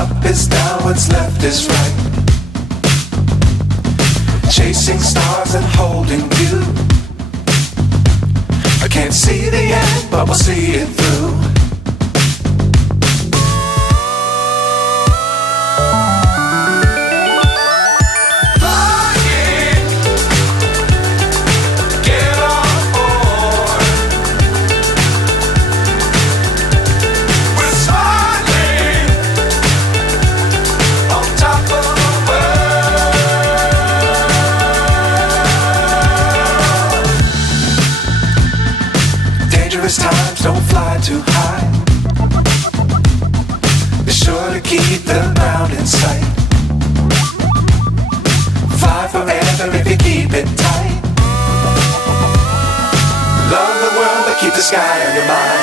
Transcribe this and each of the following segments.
up is down, what's left is right. Chasing stars and holding you. I can't see the end, but we'll see it through. Times don't fly too high. Be sure to keep the ground in sight. Fly forever if you keep it tight. Love the world but keep the sky on your mind.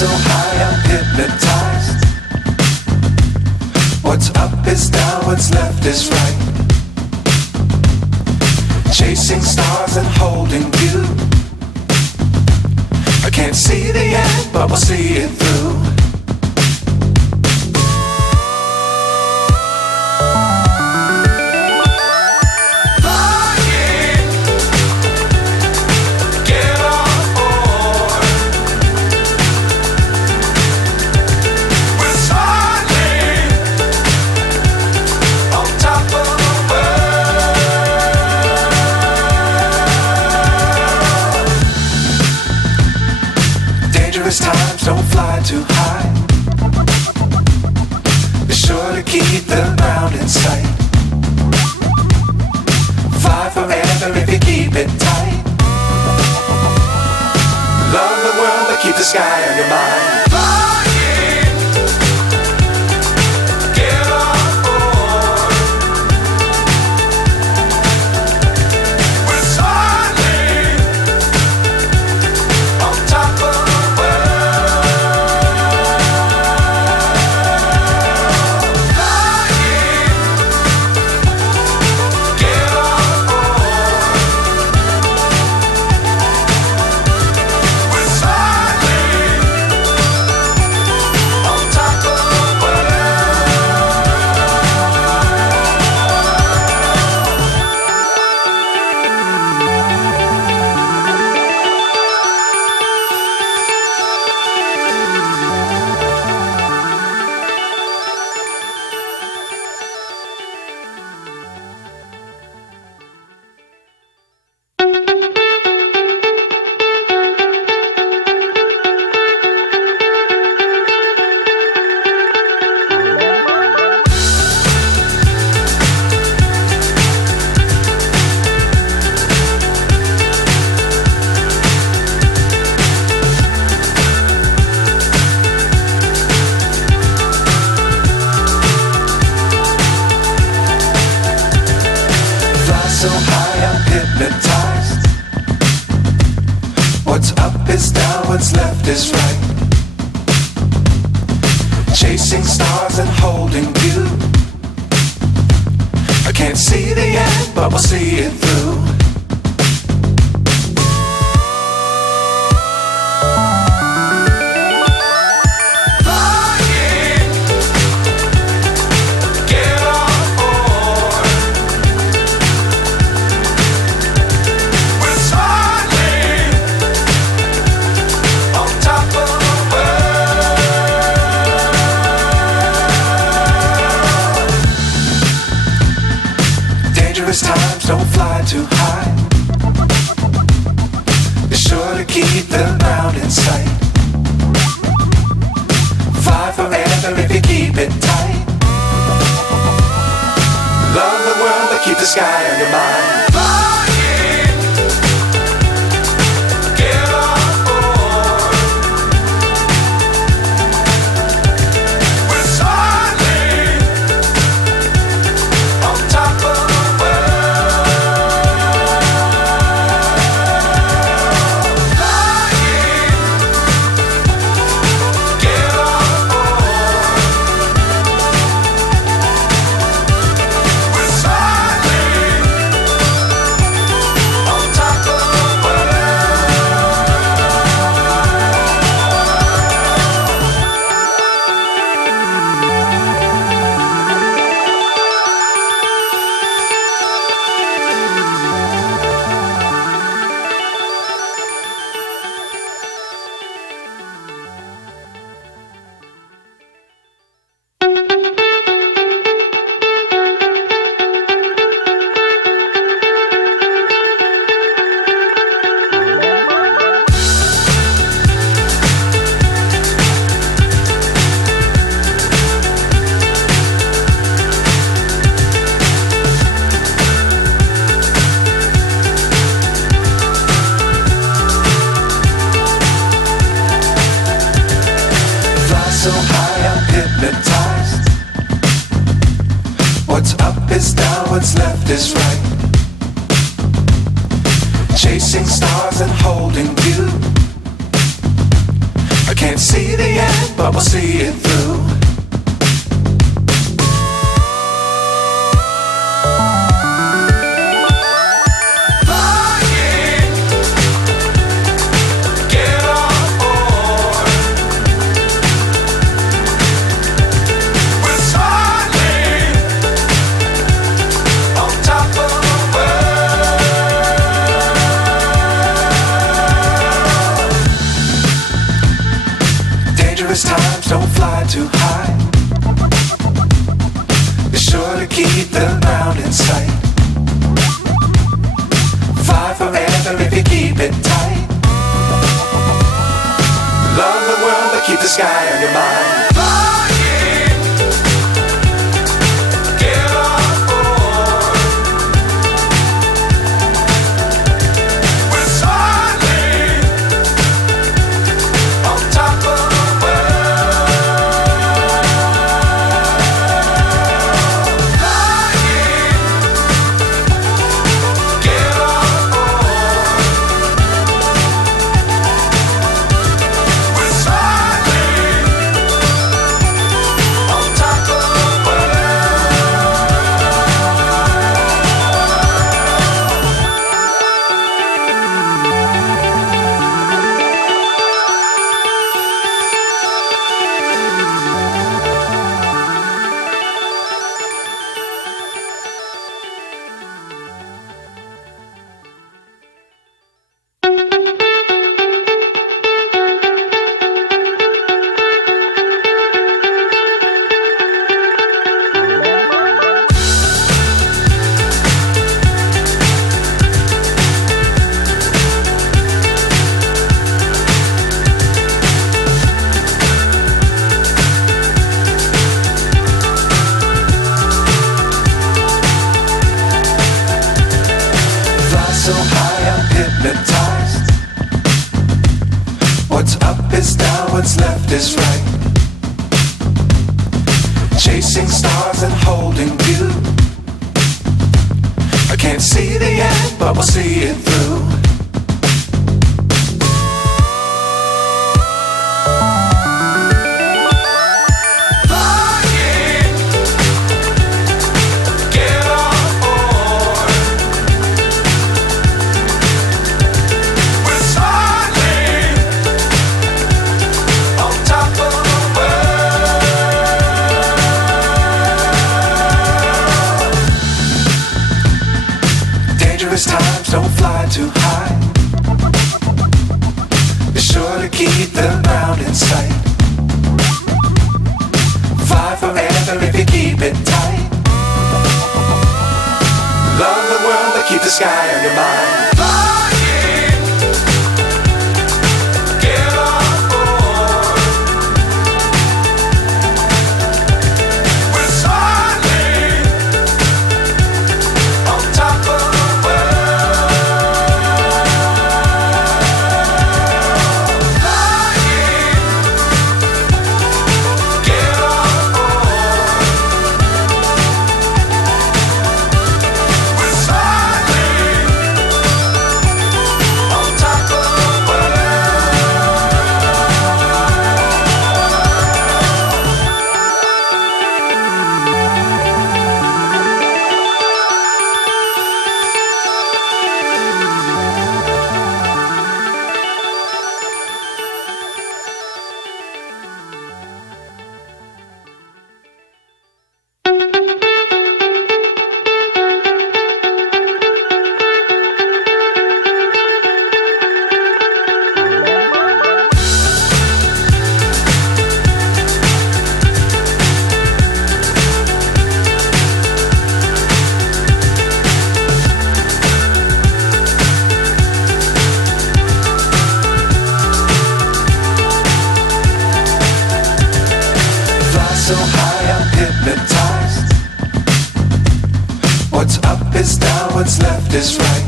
So high I'm hypnotized. What's up is down, what's left is right. Chasing stars and holding you. I can't see the end, but we'll see it through. Times don't fly too high. Be sure to keep the ground in sight. Fly forever if you keep it tight. Love the world but keep the sky on your mind. So high I'm hypnotized. What's up is down, what's left is right. Chasing stars and holding you. I can't see the end, but we'll see it through. high. Be sure to keep the ground in sight. Fly forever if you keep it tight. Love the world, but keep the sky on your mind. So high I'm hypnotized. What's up is down, what's left is right. Chasing stars and holding you. I can't see the end, but we'll see it through. Times don't fly too high. Be sure to keep the ground in sight. Fly forever if you keep it tight. Love the world, but keep the sky on your mind. So high I'm hypnotized. What's up is down, what's left is right. Chasing stars and holding you. I can't see the end, but we'll see it through. Times don't fly too high. Be sure to keep the ground in sight. Fly forever if you keep it tight. Love the world, but keep the the sky on your mind. Flying, get on board. We're soaring on top of the world. Flying, get on board. We're soaring on top of the world. Fly so high, I'm hypnotized. What's up is down, what's left is right.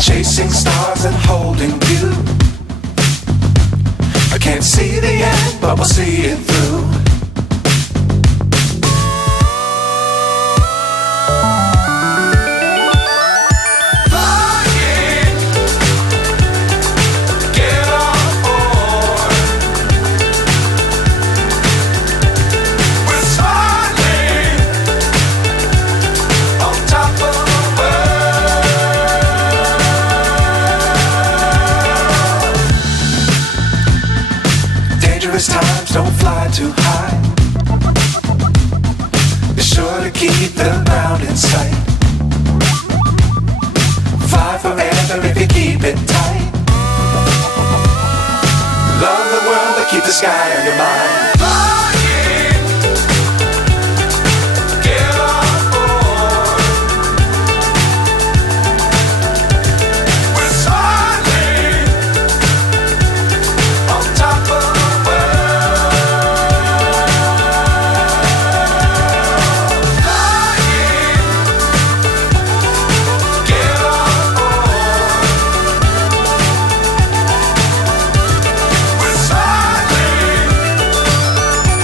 Chasing stars and holding you. I can't see the end, but we'll see it through. Flying, get on board. We're soaring on top of the world. Dangerous times, don't fly too high. Be sure to keep the ground in sight. Fly forever if you keep it tight. Love the world, but keep the sky on your mind.